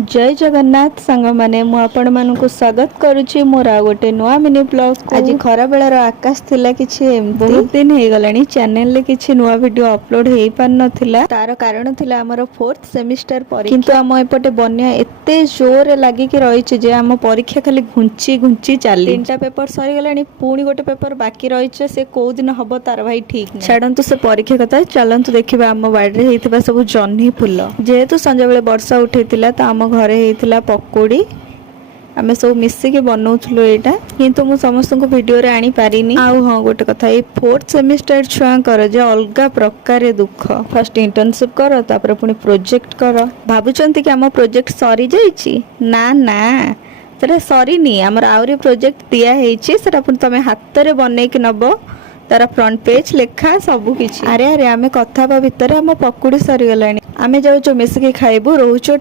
जय जगन्नाथ सांग माने मु आपण मानकु स्वागत करुछि मोर आ गोटे नुआ मिनी ब्लॉग। आज खरा बेलार आकाश थिला किछि बहुत दिन हे गलानी चैनल ले किछि नुआ वीडियो अपलोड हेई पार नथिला। तार कारण थिला हमर 4th सेमिस्टर परीक्षा, किंतु हम एपटे बन्या एते जोर लागि कि रही छि जे हम परीक्षा खाली घुंची घुंची चाली। तीनटा पेपर सरी गलानी, पुणी गोटे पेपर बाकी रही छि, से को दिन हबो तार भाई ठीक नै। छाडंतु से परीक्षा कथा चलंतु देखिबा हम बाड़ी रे हेइथिबा सब जन्ही फुल। जेहेतु संजे बेले वर्षा उठैतिला त हम घरे हेइतिला पकोड़ी, आमे सब मिसिके बनाउथलो एटा, किंतु मु समस्त को वीडियो रे आनी पारिनी। आउ हां गोटे कथा, ए 4th सेमिस्टर छुआ कर जे अलगा प्रकार दुख। फर्स्ट इंटर्नशिप कर, तापर पुनी प्रोजेक्ट कर। भाबुचंती कि हम प्रोजेक्ट सरी जाईची? ना ना, सेटा सरीनी। हमर आउरी प्रोजेक्ट दिया हेइची, सेटा पुनी तमे हाथ रे बनै कि नबो, तारा फ्रंट पेज लेखा सब किछि। अरे अरे आमे कथा बा भितरे हम पकोड़ी सरी गलानी। आमे जाउचो मिसिके खाइबो रोहुचो।